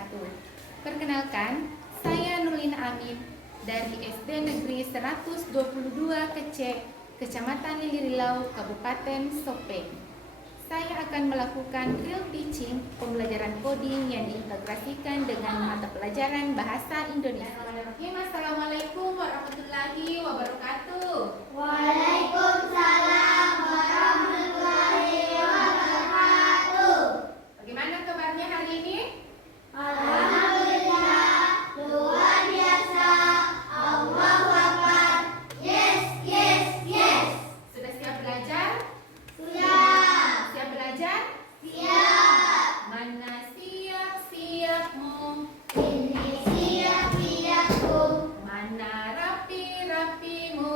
wabarakatuh. Perkenalkan, saya Nurlina Amin dari SD Negeri 122 Kecek, Kecamatan Lililau, Kabupaten Sopeng. Saya akan melakukan real teaching, pembelajaran coding yang diintegrasikan dengan mata pelajaran bahasa Indonesia. Assalamualaikum warahmatullahi wabarakatuh. Waalaikumsalam warahmatullahi wabarakatuh. Bagaimana kabarnya hari ini? Alhamdulillah, luar biasa. Allahu Akbar. Yes, yes, yes. Sudah siap belajar? Sudah. Siap belajar? Siap. Mana siap-siapmu? Ini siap-siapku. Mana rapi-rapimu?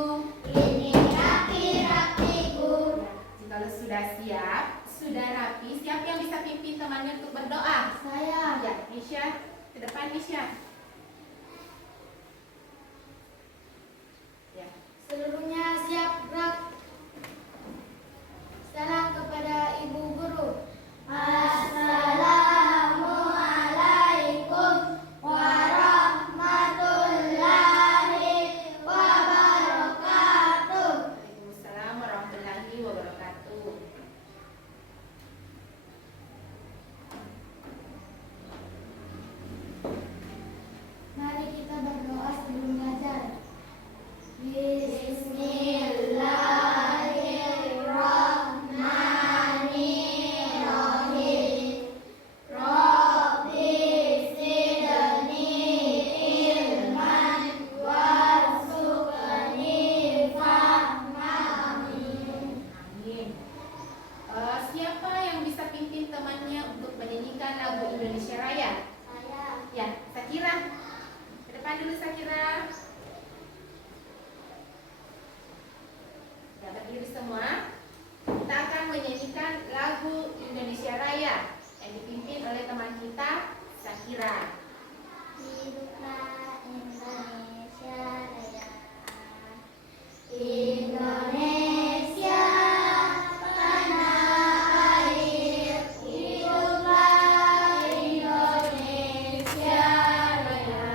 Ini rapi-rapiku. Kalau sudah siap, sudah rapi, siapa yang bisa pimpin temannya untuk berdoa? Saya. Ya, Misha, ke depan Misha. Ya. Seluruhnya siap gerak. Salam kepada Ibu Guru. Assalamualaikum warahmatullahi wabarakatuh. Waalaikumsalam warahmatullahi wabarakatuh. Mari kita berdoa sebelum belajar. Bismillahirrahmanirrahim. Rabbi zidni ilman warzuqni fahman. Amin. Siapa yang bisa pimpin temannya untuk menyanyikan lagu Indonesia Raya? Saya. Ya, Sakira. Ke depan dulu Sakira. Ya, berdiri semua. Kita akan menyanyikan lagu Indonesia Raya yang dipimpin oleh teman kita, Sakira. Hiduplah Indonesia Raya. Indonesia tanah air. Hiduplah Indonesia Raya.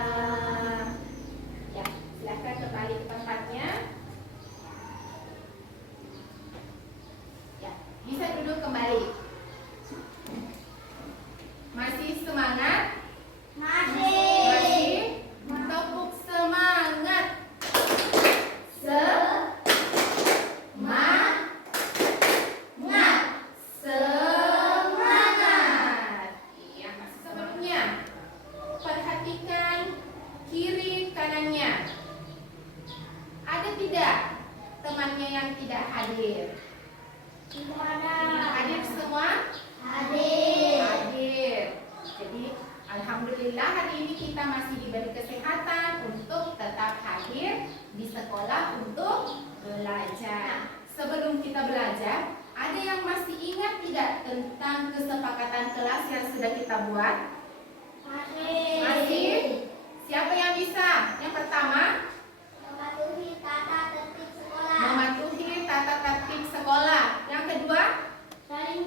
Ya, silakan kembali ke tempatnya. Ya, bisa duduk kembali. Masih semangat? Masih. Tepuk semangat. Semangat. Iya, sebelumnya perhatikan kiri kanannya. Ada tidak temannya yang tidak hadir? Hadir semua? Hadir. Hadir. Jadi alhamdulillah hari ini kita masih diberi kesehatan untuk tetap hadir di sekolah untuk belajar. Sebelum kita belajar, ada yang masih ingat tidak tentang kesepakatan kelas yang sudah kita buat? Masih? Siapa yang bisa? Yang pertama, Mematuhi tata tertib sekolah. mematuhi tata tertib sekolah. Yang kedua, Saling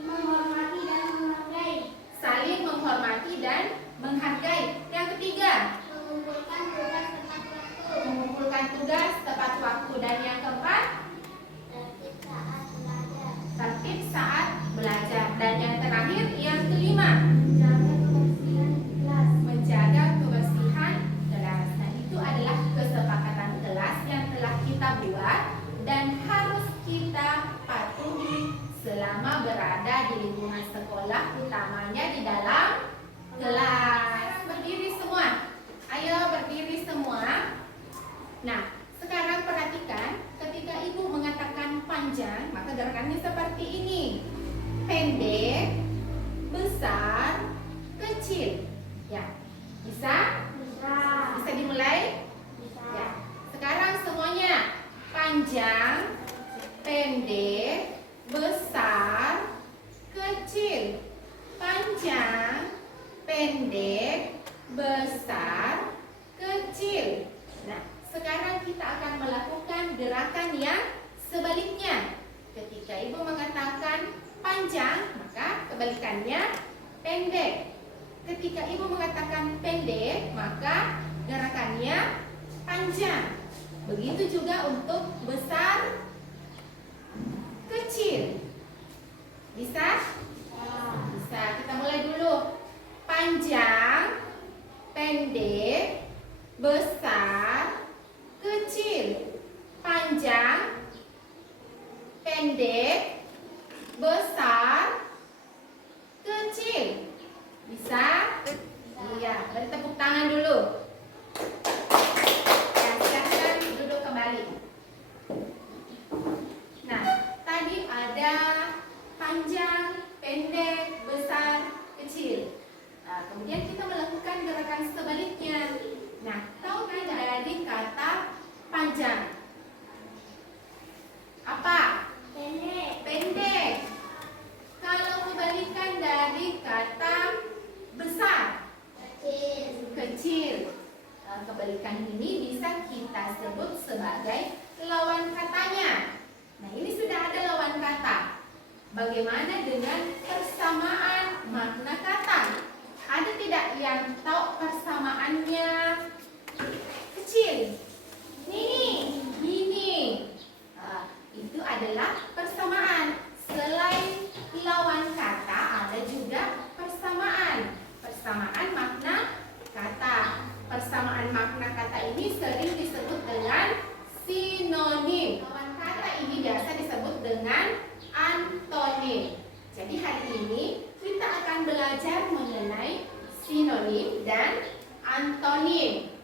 menghormati dan menghargai. saling menghormati dan menghargai. Yang ketiga, Mengumpulkan tugas tepat waktu. mengumpulkan tugas tepat waktu. Dan yang keempat, Tertib saat belajar. tertib saat belajar. Dan yang terakhir, yang kelima, Menjaga kebersihan kelas. menjaga kebersihan kelas. Nah, itu adalah kesepakatan kelas yang telah kita buat dan harus kita patuhi selama berada di lingkungan sekolah, utamanya di dalam kelas. Berdiri semua. Ayo berdiri semua. Nah, sekarang perhatikan ketika ibu mengatakan panjang, maka gerakannya seperti ini. Pendek, besar, kecil. Ya, bisa? Bisa. Bisa dimulai? Bisa. Ya. Sekarang semuanya panjang, pendek, besar, kecil. Panjang, pendek, besar, kecil. Nah, sekarang kita akan melakukan gerakan yang sebaliknya. Ketika ibu mengatakan panjang, maka kebalikannya pendek. ketika ibu mengatakan pendek, maka gerakannya panjang. Begitu juga untuk besar, kecil. Bisa? Bisa. Kita mulai dulu. Panjang, pendek, besar, kecil. Panjang, pendek, besar, kecil. Bisa? Iya. Beri tepuk tangan dulu. Ya, silakan duduk kembali. Nah, tadi ada panjang, pendek, besar, kecil. Nah, kemudian kita melakukan gerakan sebaliknya. Nah, tahu kan dari kata panjang? Apa? Pendek. Pendek. Kalau kebalikan dari kata besar, Kecil. kecil. Nah, kebalikan ini bisa kita sebut sebagai lawan katanya. Nah, ini sudah ada lawan kata. Bagaimana dengan persamaan makna kata? Ada tidak yang tahu persamaannya kecil? Ini. Itu adalah persamaan. Selain lawan kata, ada juga persamaan. Persamaan makna kata. Persamaan makna kata ini sering disebut dengan sinonim. Lawan kata ini biasa disebut dengan antonim. Jadi hari ini kita akan belajar mengenai sinonim dan antonim.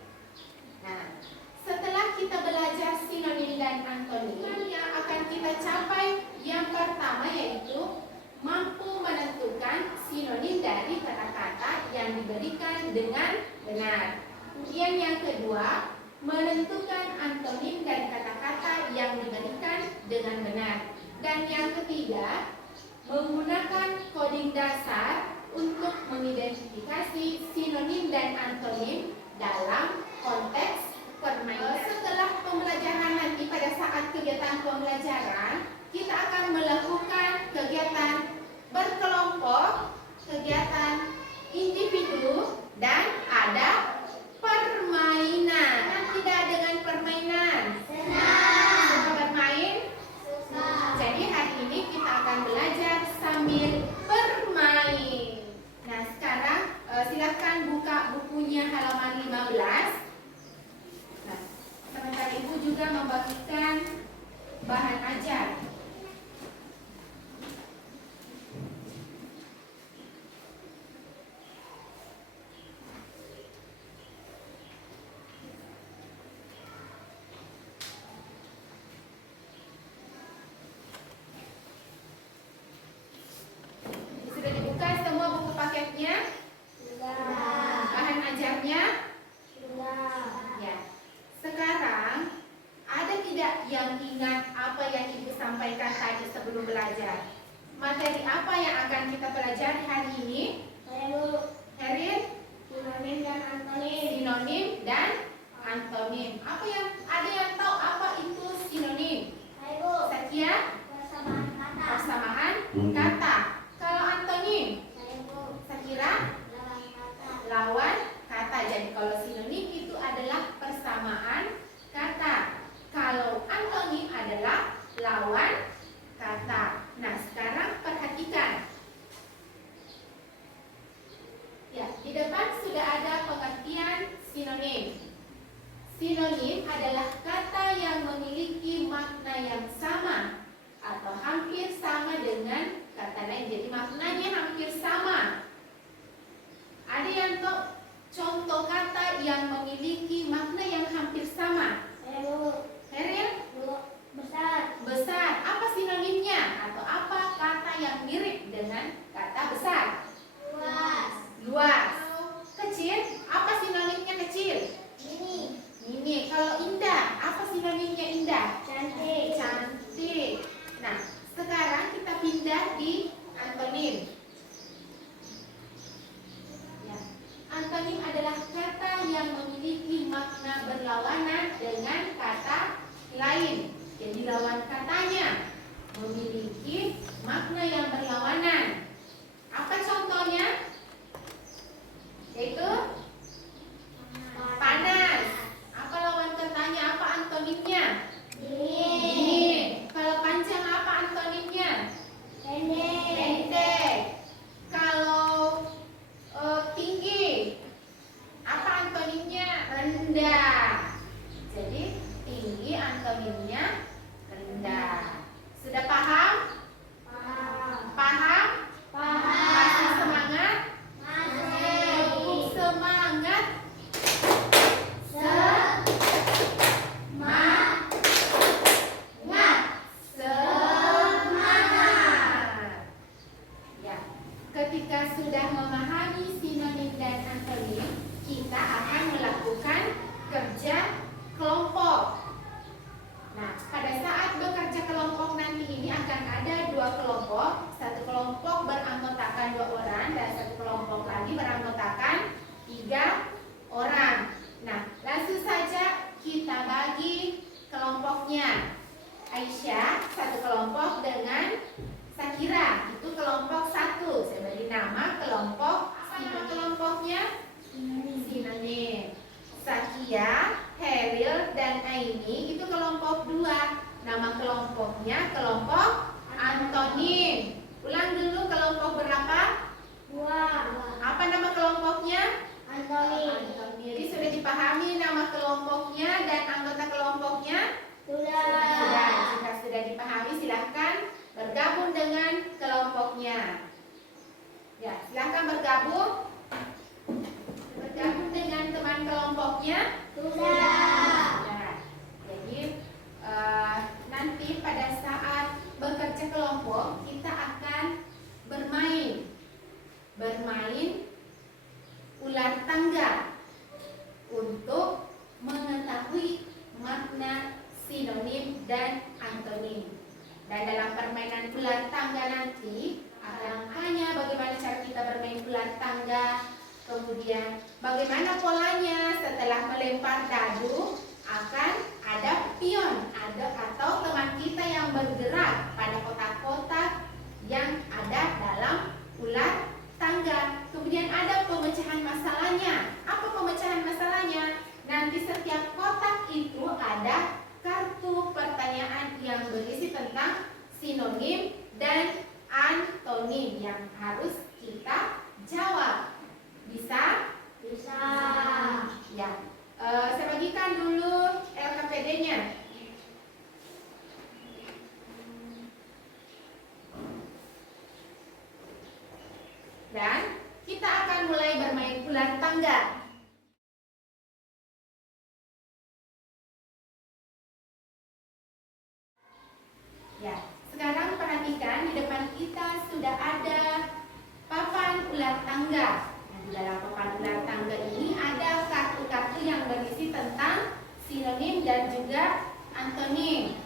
Nah, setelah kita belajar sinonim dan antonim, yang akan kita capai yang pertama yaitu mampu menentukan sinonim dari kata-kata yang diberikan dengan benar. Kemudian yang kedua, menentukan antonim dari kata-kata yang diberikan dengan benar. Dan yang ketiga, menggunakan coding dasar untuk mengidentifikasi sinonim dan antonim dalam konteks permainan. Setelah pembelajaran nanti pada saat kegiatan pembelajaran, kita akan melakukan kegiatan berkelompok, kegiatan individu, dan ada permainan. Tidak dengan permainan. Suka bermain? Jadi hari ini kita akan belajar sambil bermain. Nah, sekarang silakan buka bukunya halaman 15. Nah, sementara ibu juga membagikan bahan ajar. Sudah dibuka semua buku paketnya? Bahan ajarnya? Ya. Sekarang ada tidak yang ingat apa yang ibu sampaikan tadi sebelum belajar? Materi apa yang akan kita pelajari hari ini? Herin? Sinonim dan antonim. Apa yang ada yang tahu apa itu sinonim? Sekian persamaan kata. Kalau antonim, saya kira lawan kata. Jadi kalau sinonim itu adalah persamaan kata. Kalau antonim adalah lawan kata. Nah, sekarang perhatikan. Ya, di depan sudah ada pengertian sinonim. Sinonim adalah kata yang memiliki makna yang sama atau hampir sama dengan kata lain. Jadi maknanya hampir sama. Ada yang tahu contoh kata yang memiliki makna yang hampir sama? Heril? Besar. Apa sinonimnya? Atau apa kata yang mirip dengan kata besar? Luas. Kecil? Apa sinonimnya kecil? Mini. Kalau indah, apa sinonimnya indah? Cantik. Nah, sekarang kita pindah di antonim. Ya. Antonim adalah kata yang memiliki makna berlawanan dengan kelompoknya? Sinonim. Sakia, Heril, dan Aini itu kelompok 2. Nama kelompoknya kelompok antonim. Ulang dulu, kelompok berapa? 2. Apa nama kelompoknya? Antoni. Jadi sudah dipahami nama kelompoknya dan anggota kelompoknya? Sudah. Jika sudah dipahami, silahkan bergabung dengan kelompoknya. Ya, silahkan bergabung. Bergabung dengan teman kelompoknya. Sudah. Ya, jadi nanti pada saat bekerja kelompok kita akan bermain ular tangga untuk mengetahui makna sinonim dan antonim. Dan dalam permainan ular tangga nanti rangkanya bagaimana cara kita bermain ular tangga, kemudian bagaimana polanya setelah melempar dadu akan ada pion atau teman kita yang bergerak pada kotak-kotak yang ada dalam ular tangga. Kemudian ada pemecahan masalahnya. Apa pemecahan masalahnya? Nanti setiap kotak itu ada kartu pertanyaan yang berisi tentang sinonim dan antonim yang harus kita jawab. Bisa? Bisa. Ya. Saya bagikan dulu LKPD-nya. Dan kita akan mulai bermain ular tangga. Ya, sekarang perhatikan di depan kita sudah ada papan ular tangga. Nah, di dalam papan ular tangga ini ada kartu-kartu yang berisi tentang sinonim dan juga antonim.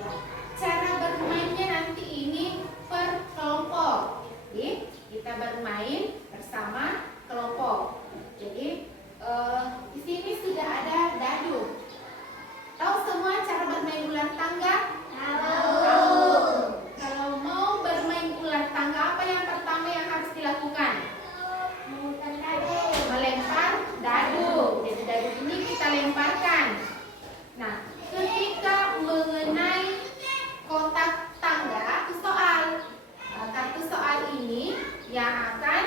Ya, cara bermainnya nanti ini per kelompok. Jadi, kita bermain bersama kelompok. Jadi, di sini sudah ada dadu. Tahu semua cara bermain ular tangga? Tahu. Kalau mau bermain ular tangga, apa yang pertama yang harus dilakukan? Melempar dadu. Jadi dadu ini kita lemparkan. Nah, ketika mengenai kotak tangga, kartu soal. Kartu soal ini yang akan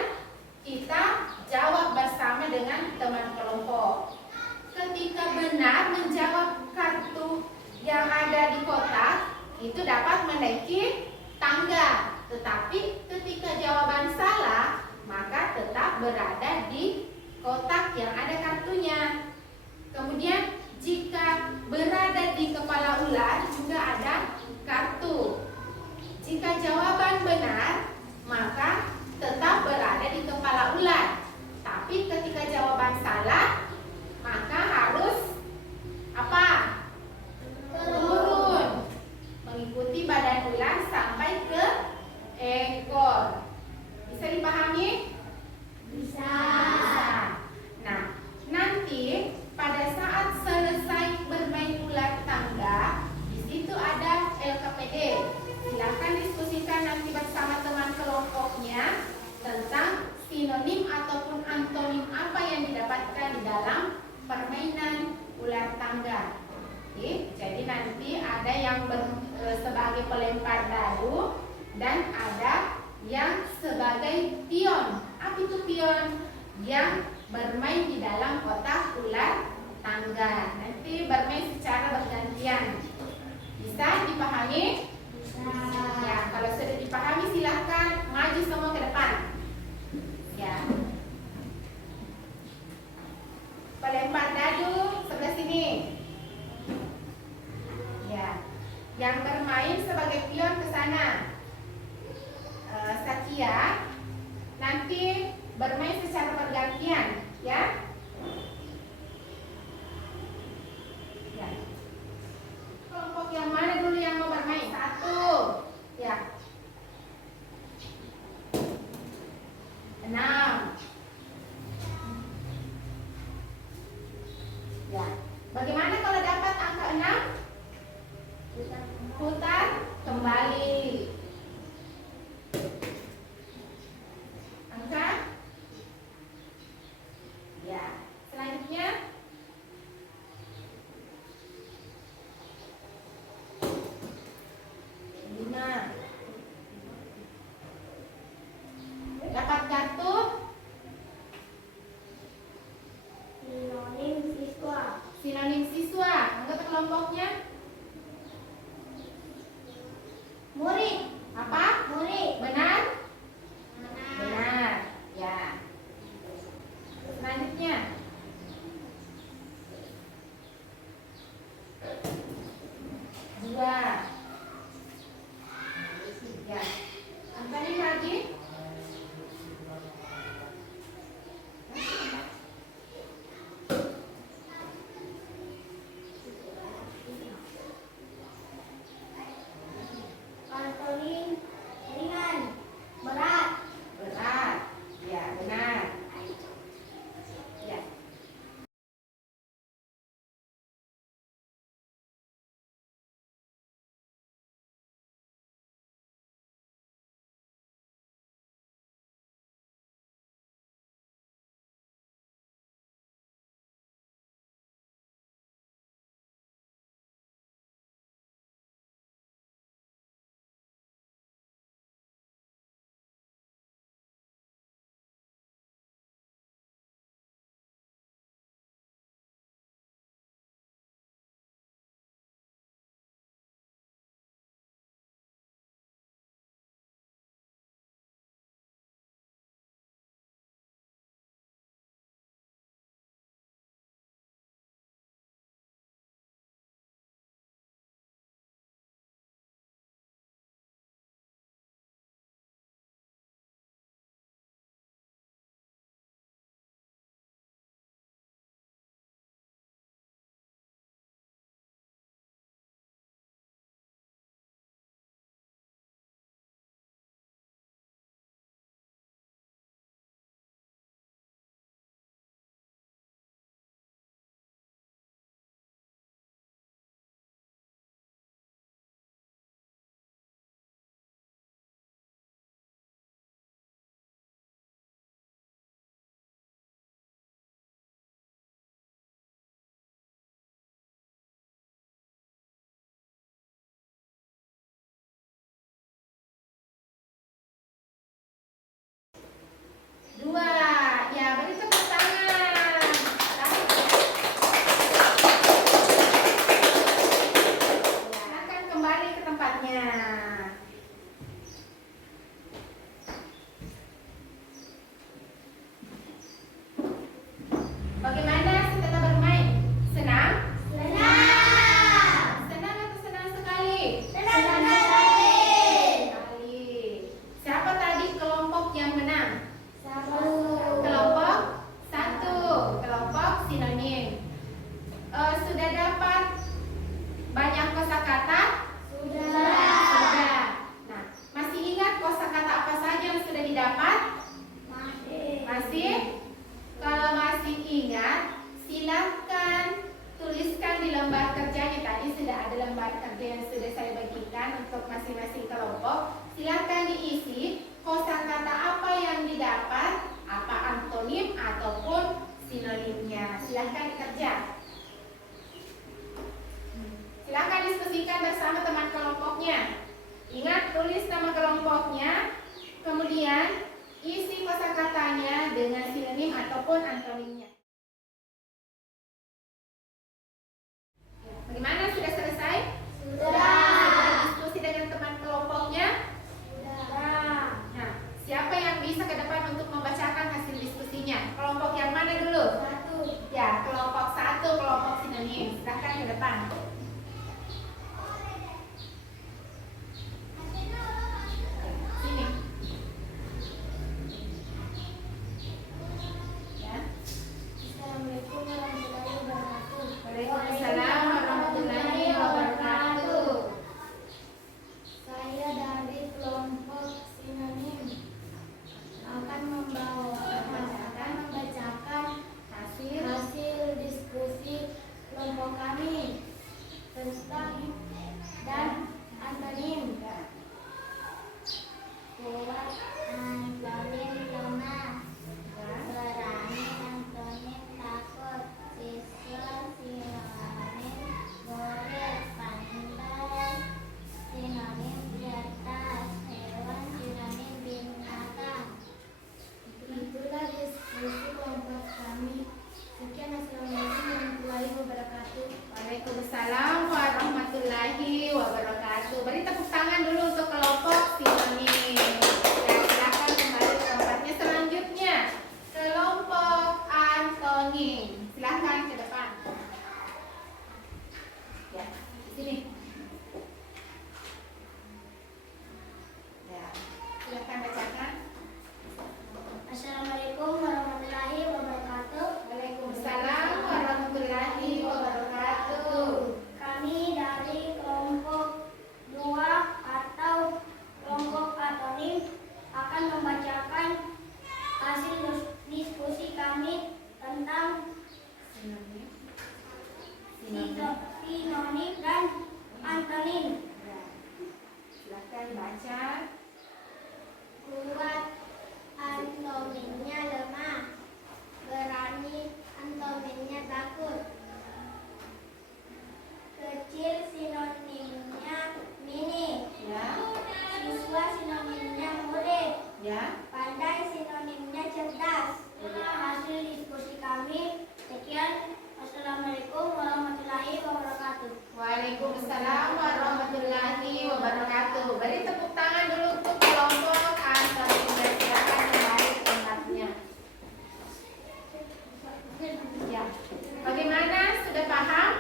kita jawab bersama dengan teman kelompok. Ketika benar menjawab kartu yang ada di kotak, itu dapat menaiki tangga. Tetapi ketika jawaban salah, maka tetap berada di kotak yang ada kartunya. Kemudian jika berada di kepala ular juga ada kartu. Jika jawaban benar, maka tetap berada di kepala ular. Tapi ketika jawaban salah, maka harus apa? Turun, mengikuti badan ular sampai ke ekor. Bisa dipahami? Bisa. Nah, nanti pada saat selesai bermain ular tangga, di situ ada LKPD. Silakan diskusikan nanti bersama teman kelompoknya tentang sinonim ataupun antonim apa yang didapatkan di dalam permainan ular tangga. Oke, jadi nanti ada yang sebagai pelempar dadu dan ada yang sebagai pion. Apa itu pion? Yang bermain di dalam kotak ular tangga. Nanti bermain secara bergantian. Bisa dipahami? Ya, kalau sudah dipahami silahkan maju semua ke depan. Ya. Pelempar dadu sebelah sini. Ya. Yang bermain sebagai pion ke sana. Sakia nanti bermain secara bergantian, ya. Ya. Kelompok yang mana dulu yang mau bermain? Satu. Ya. 6. Ya. Bagaimana kalau dapat angka 6? Putar kembali. Angka selanjutnya. Dua. Tiga. Antonim lagi. Antonim ringan, berat. Berat. Ya, benar. Ya. Dua. Ya, beri tepuk tangan. Tarik ya. Silakan kembali ke tempatnya. Bagaimana setelah bermain? Senang? Senang. Senang atau senang sekali? Senang sekali. Sekali. Siapa tadi kelompok yang menang? Satu. Kelompok satu, kelompok sinonim. Sudah dapat banyak kosakata? Sudah. Nah, masih ingat kosakata apa saja yang sudah didapat? Masih? Kalau masih ingat, silakan tuliskan di lembar kerjanya. Tadi sudah ada lembar kerja yang sudah saya bagikan untuk masing-masing kelompok. Silakan diisi kosakata apa yang didapat, apa antonim ataupun sinonimnya. Silakan dikerja. Silakan diskusikan bersama teman kelompoknya. Ingat, tulis nama kelompoknya, kemudian isi kosakatanya dengan sinonim ataupun antonimnya. Bagaimana? Sudah selesai? Sudah diskusi dengan teman kelompoknya? Nah, siapa yang bisa ke depan untuk membacakan hasil diskusinya? Kelompok yang mana dulu? Ya, kelompok satu, kelompok sinonim. Silahkan ke depan. Sini. Ya. tentang Sinonim. Sinonim. sinonim dan antonim. Ya. Silakan baca. Kuat antonimnya lemah, berani antonimnya takut. Kecil sinonimnya mini, Ya. siswa sinonimnya murid, Ya. pandai sinonimnya cerdas. Hasil diskusi kami sekian. Assalamualaikum warahmatullahi wabarakatuh. Waalaikumsalam warahmatullahi wabarakatuh. Beri tepuk tangan dulu untuk kelompok antonim. Silakan kembali ke tempatnya. Ya. Bagaimana? Sudah paham?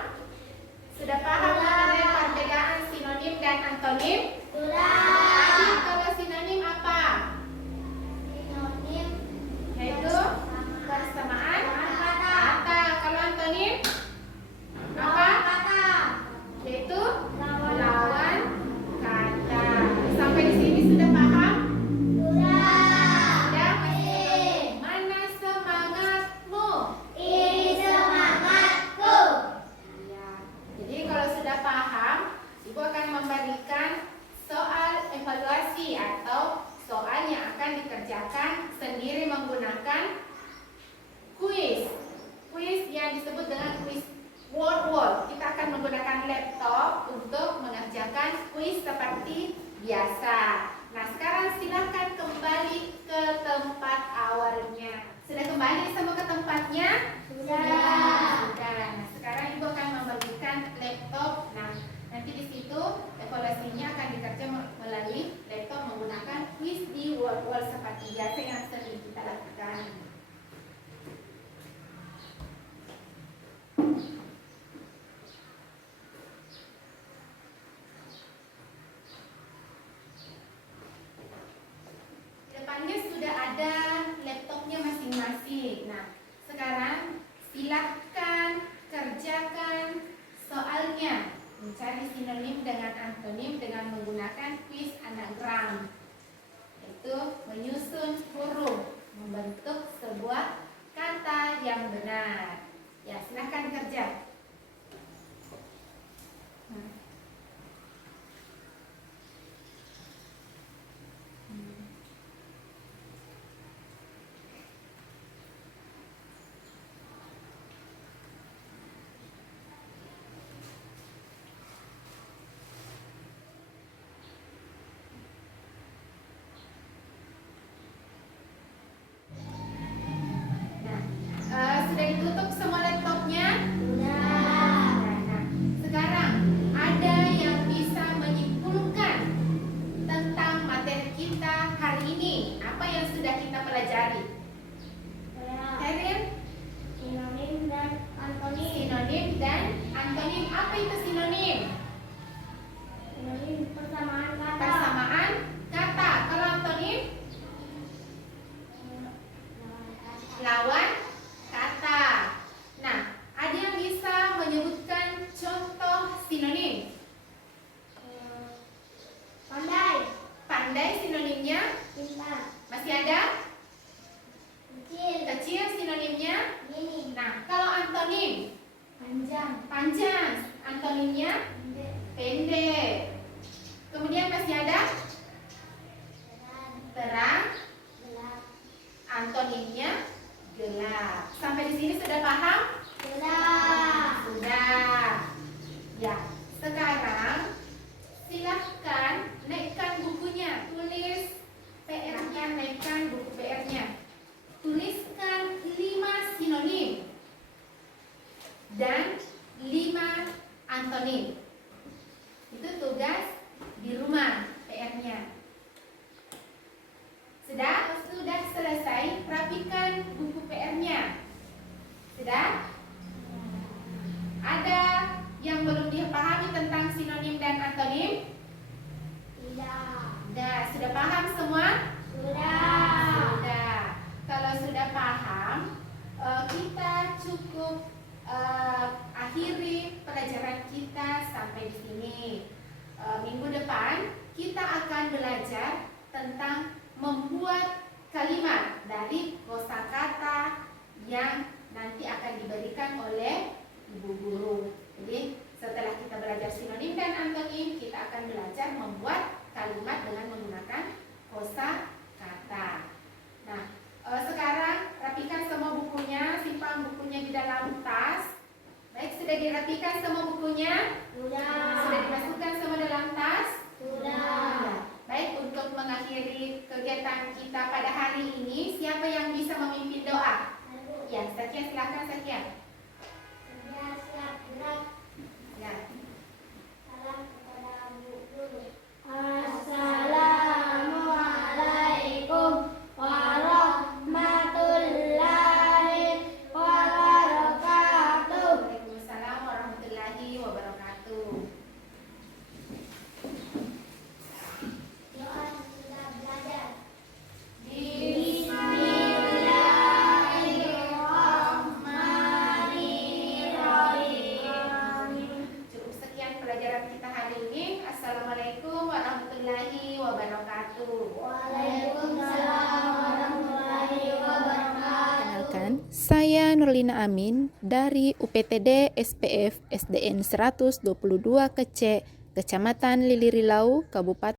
Sudah paham mengenai perbedaan sinonim dan antonim? Tadi kalau sinonim apa? Sinonim Yaitu persamaan kata. Kalau antonim apa? kata. Yaitu lawan kata. Sampai di sini sudah paham? Sudah? Mana semangatmu? Ini semangatku. Ya. Jadi kalau sudah paham, Ibu akan memberikan soal evaluasi atau soal yang akan dikerjakan sendiri menggunakan kuis. Kuis yang disebut dengan kuis word. Kita akan menggunakan laptop untuk mengerjakan kuis seperti biasa. Nah, sekarang silakan kembali ke tempat awalnya. Sudah kembali semua ke tempatnya? Sudah. Sudah. Nah, sekarang Ibu akan membagikan laptop. Nah, nanti di situ evaluasinya akan dikerja melalui laptop menggunakan kuis di word seperti biasa yang sering kita lakukan. Di depannya sudah ada laptopnya masing-masing. Nah, sekarang silahkan kerjakan soalnya. Mencari sinonim dengan antonim dengan menggunakan kuis anagram. Yaitu menyusun huruf, membentuk sebuah kata yang benar. Ya, silahkan kerja. Sudah ditutup semua laptopnya? Nah, sekarang ada yang bisa menyimpulkan tentang materi kita hari ini. Apa yang sudah kita pelajari? Erin? Sinonim dan antonim. Sinonim dan antonim. Apa itu sinonim? Sinonim persamaan kata. Persamaan kata. Kalau antonim? Lawan kata. Nah, ada yang bisa menyebutkan contoh sinonim? Pandai, Pandai sinonimnya? pintar, Masih ada? kecil, Kecil sinonimnya? mini, Nah, kalau antonim? panjang, Panjang. Antonimnya? pendek, Pendek. Kemudian masih ada? Terang. gelap. Antonimnya? Gelap. Sampai di sini sudah paham? Sudah. Sudah. Ya, sekarang silahkan naikkan bukunya. Tulis PR-nya, naikkan buku PR-nya. Tuliskan 5 sinonim dan 5 antonim. Itu tugas di rumah PR-nya. Sudah selesai, rapikan buku PR-nya. Sudah? Ada yang belum dipahami tentang sinonim dan antonim? Tidak. Sudah paham semua? Sudah. Sudah. Kalau sudah paham, kita cukup akhiri pelajaran kita sampai di sini. Minggu depan kita akan belajar tentang membuat kalimat dari kosakata yang nanti akan diberikan oleh ibu guru. Jadi setelah kita belajar sinonim dan antonim, kita akan belajar membuat kalimat dengan menggunakan kosa kata. Nah, sekarang rapikan semua bukunya, simpan bukunya di dalam tas. Baik, sudah dirapikan semua bukunya? Sudah. Sudah dimasukkan semua dalam tas? Sudah. Baik, untuk mengakhiri kegiatan kita pada hari ini, siapa yang bisa memimpin doa? Ya, Sakia, silakan Sakia. Sudah siap gerak. Ya. Salam kepada Bu Guru. Assalamualaikum warahmatullahi wabarakatuh. Waalaikumsalam warahmatullahi wabarakatuh. Doa sudah belajar. Bismillahirrahmanirrahim. Cukup sekian pelajaran kita hari ini. Assalamualaikum warahmatullahi wabarakatuh. Waalaikumsalam warahmatullahi wabarakatuh. Perkenalkan, saya Nurlina Amin dari UPTD SPF SDN 122 Kecek, Kecamatan Lilirilau, Kabupaten